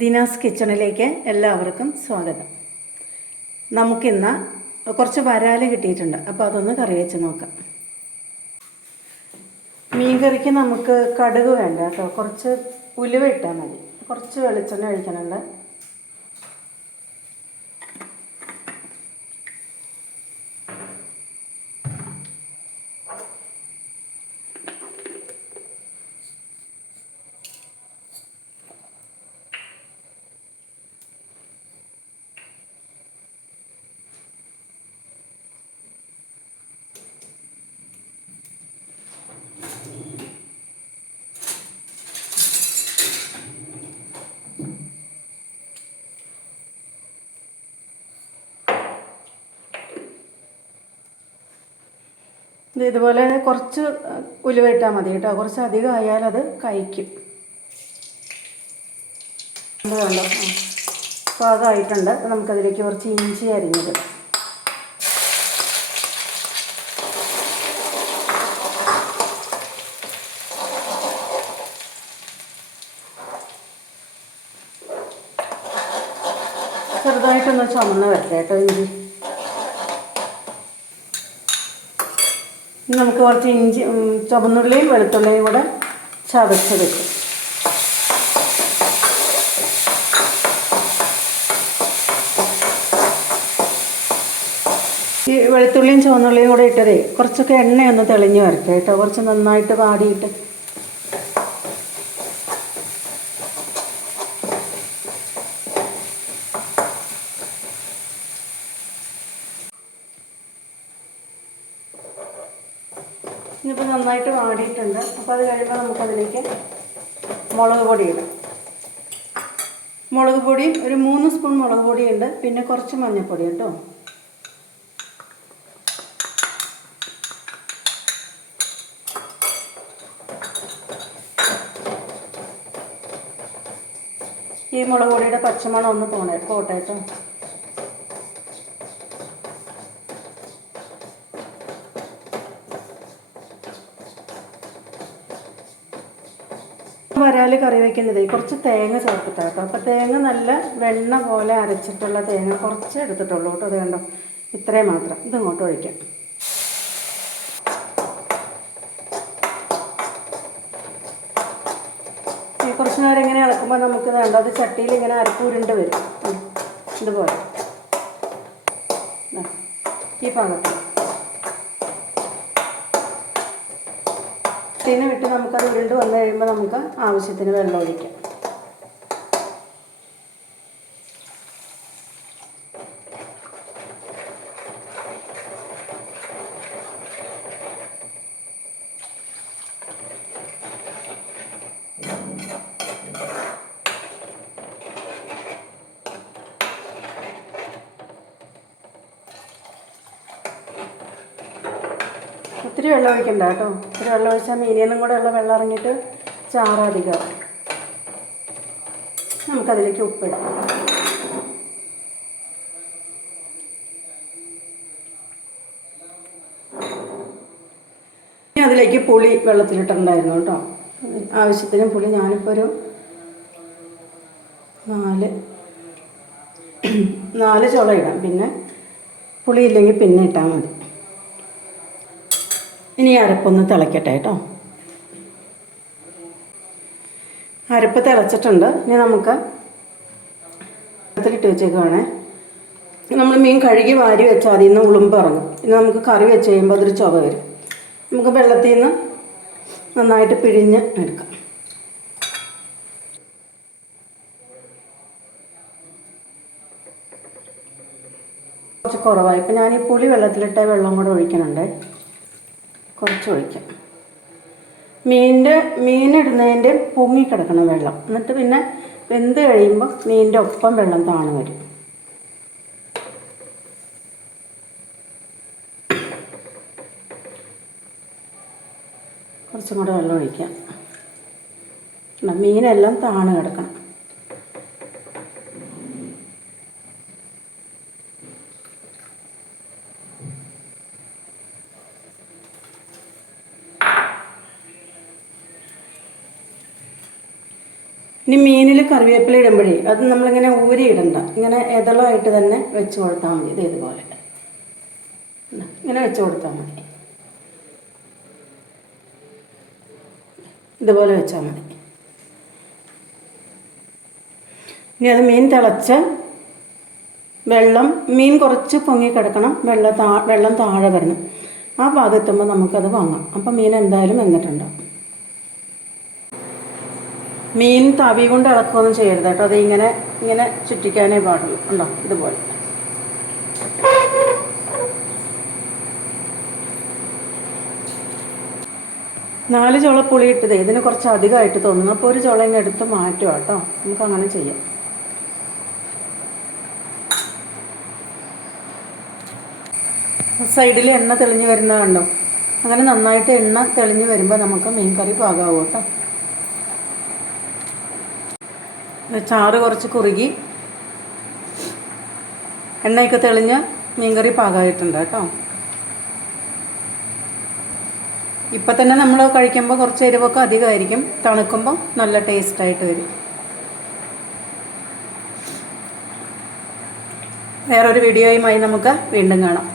ദിനാസ് കിച്ചണിലേക്ക് എല്ലാവർക്കും സ്വാഗതം. നമുക്കിന്ന് കുറച്ച് വരാല് കിട്ടിയിട്ടുണ്ട്, അപ്പോൾ അതൊന്ന് കറി വെച്ച് നോക്കാം. മീൻ കറിക്ക് നമുക്ക് കടുക് വേണ്ട കേട്ടോ, കുറച്ച് ഉലുവ ഇട്ടാൽ മതി. കുറച്ച് വെളിച്ചെണ്ണ ഒഴിക്കണുണ്ട്. ഇതുപോലെ കുറച്ച് ഉലുവ ഇട്ടാൽ മതി കേട്ടോ, കുറച്ച് അധികം ആയാൽ അത് കഴിക്കും. കണ്ടോ, പാകമായിട്ടുണ്ട്. അപ്പോൾ നമുക്കതിലേക്ക് കുറച്ച് ഇഞ്ചി അരിഞ്ഞത്, ചെറുതായിട്ടൊന്ന് ചുമന്ന് വരട്ടെ കേട്ടോ ഇഞ്ചി. നമുക്ക് കുറച്ച് ഇഞ്ചി, ചുവന്നുള്ളിയും വെളുത്തുള്ളിയും കൂടെ ചതച്ചെടുക്കും. ഈ വെളുത്തുള്ളിയും ചുവന്നുള്ളിയും കൂടെ ഇട്ടതേ കുറച്ചൊക്കെ എണ്ണയൊന്ന് തെളിഞ്ഞ് വരട്ടെ കേട്ടോ, കുറച്ച് നന്നായിട്ട് വാടിയിട്ട്. ഇന്നിപ്പോൾ നന്നായിട്ട് വാടിയിട്ടുണ്ട്. അപ്പോൾ അത് കഴിയുമ്പോൾ നമുക്കതിലേക്ക് മുളക് പൊടി ഇടാം. മുളക് പൊടി ഒരു 3 സ്പൂൺ മുളക് പൊടിയുണ്ട്, പിന്നെ കുറച്ച് മഞ്ഞൾപ്പൊടി കേട്ടോ. ഈ മുളക് പൊടിയുടെ പച്ചമണം ഒന്ന് പോട്ടെ കേട്ടോ. വരാല് കറി വയ്ക്കുന്നത് കുറച്ച് തേങ്ങ ചേർത്തിട്ടാണ് കേട്ടോ. അപ്പോൾ തേങ്ങ നല്ല വെണ്ണ പോലെ അരച്ചിട്ടുള്ള തേങ്ങ കുറച്ച് എടുത്തിട്ടുള്ളൂ കേട്ടോ. അത് കണ്ടോ, ഇത്രയും മാത്രം. ഇതിങ്ങോട്ട് ഒഴിക്കാം. ഈ കുറച്ച് നേരം ഇങ്ങനെ ഇളക്കുമ്പോൾ നമുക്ക് വേണ്ട അത് ചട്ടിയിൽ ഇങ്ങനെ അരപ്പുരുണ്ട് വരും. ഇതുപോലെ ഈ പാകത്തിൽ ചട്ടീനെ വിട്ട് നമുക്കത് ഉരുണ്ട് വന്നു കഴിയുമ്പോൾ നമുക്ക് ആവശ്യത്തിന് വെള്ളം ഒഴിക്കാം. ഒത്തിരി വെള്ളം ഒഴിക്കണ്ട കേട്ടോ. ഒത്തിരി വെള്ളം ഒഴിച്ചാൽ മീനിന്നും കൂടെ ഉള്ള വെള്ളം ഇറങ്ങിയിട്ട് ചാറധികം. നമുക്കതിലേക്ക് ഉപ്പിടാം. ഇനി അതിലേക്ക് പുളി വെള്ളത്തിലിട്ടുണ്ടായിരുന്നു കേട്ടോ. ആവശ്യത്തിന് പുളി ഞാനിപ്പോൾ ഒരു 4 ചുള ഇടാം. പിന്നെ പുളി ഇല്ലെങ്കിൽ പിന്നെ ഇട്ടാൽ മതി. ഇനി അരപ്പൊന്ന് തിളയ്ക്കട്ടെ കേട്ടോ. അരപ്പ് തിളച്ചിട്ടുണ്ട്. ഇനി നമുക്ക് വെള്ളത്തിലിട്ട് വെച്ചേക്കുവാണേ. നമ്മൾ മീൻ കഴുകി വാരി വെച്ചാൽ അതിൽ നിന്ന് ഉളുമ്പ് ഇറങ്ങും. ഇനി നമുക്ക് കറി വെച്ച് കഴിയുമ്പോൾ അതൊരു ചുവ വരും. നമുക്ക് വെള്ളത്തിൽ നിന്ന് നന്നായിട്ട് പിഴിഞ്ഞ് എടുക്കാം. കുറച്ച് കുറവായി. ഇപ്പം ഞാൻ ഈ പുളി വെള്ളത്തിലിട്ട വെള്ളം കൂടെ ഒഴിക്കണുണ്ട്. കുറച്ച് ഒഴിക്കാം. മീനിടുന്നതിൻ്റെ പൊങ്ങിക്കിടക്കണം വെള്ളം. എന്നിട്ട് പിന്നെ വെന്ത് കഴിയുമ്പോൾ മീനിൻ്റെ ഒപ്പം വെള്ളം താണു വരും. കുറച്ചും കൂടെ വെള്ളം ഒഴിക്കാം. മീനെല്ലാം താണു കിടക്കണം. ഇനി മീനിൽ കറിവേപ്പില ഇടുമ്പോഴേ അത് നമ്മളിങ്ങനെ ഊരി ഇടണ്ട, ഇങ്ങനെ ഇതളായിട്ട് തന്നെ വെച്ച് കൊടുത്താൽ മതി. ഇത് ഇതുപോലെ ഇങ്ങനെ വെച്ച് കൊടുത്താൽ മതി, ഇതുപോലെ വെച്ചാൽ മതി. ഇനി അത് മീൻ തിളച്ച് മീൻ കുറച്ച് പൊങ്ങി കിടക്കണം, വെള്ളം താഴെ വരണം. ആ ഭാഗത്തുമ്പോൾ നമുക്കത് വാങ്ങാം. അപ്പം മീൻ എന്തായാലും വെന്തിട്ടുണ്ടാവും. മീൻ തവി കൊണ്ട് ഇളക്കുകയൊന്നും ചെയ്യരുത് കേട്ടോ. അത് ഇങ്ങനെ ചുറ്റിക്കാനേ പാടുള്ളൂ. ഉണ്ടോ, ഇതുപോലെ. നാല് ചുള പുളി ഇട്ടത് ഇതിന് കുറച്ച് അധികമായിട്ട് തോന്നുന്നു. അപ്പോൾ ഒരു ചുള ഇങ്ങനെ എടുത്ത് മാറ്റുക കേട്ടോ. നമുക്കങ്ങനെ ചെയ്യാം. സൈഡിൽ എണ്ണ തെളിഞ്ഞ് വരുന്നത് കണ്ടോ? അങ്ങനെ നന്നായിട്ട് എണ്ണ തെളിഞ്ഞ് വരുമ്പോൾ നമുക്ക് മീൻ കറി പാകാവും കേട്ടോ. ചാറ് കുറച്ച് കുറുകി എണ്ണയൊക്കെ തെളിഞ്ഞ് മീൻകറി പാകമായിട്ടുണ്ട് കേട്ടോ. ഇപ്പം തന്നെ നമ്മൾ കഴിക്കുമ്പോൾ കുറച്ച് എരിവൊക്കെ അധികമായിരിക്കും, തണുക്കുമ്പോൾ നല്ല ടേസ്റ്റായിട്ട് വരും. വേറൊരു വീഡിയോയുമായി നമുക്ക് വീണ്ടും കാണാം.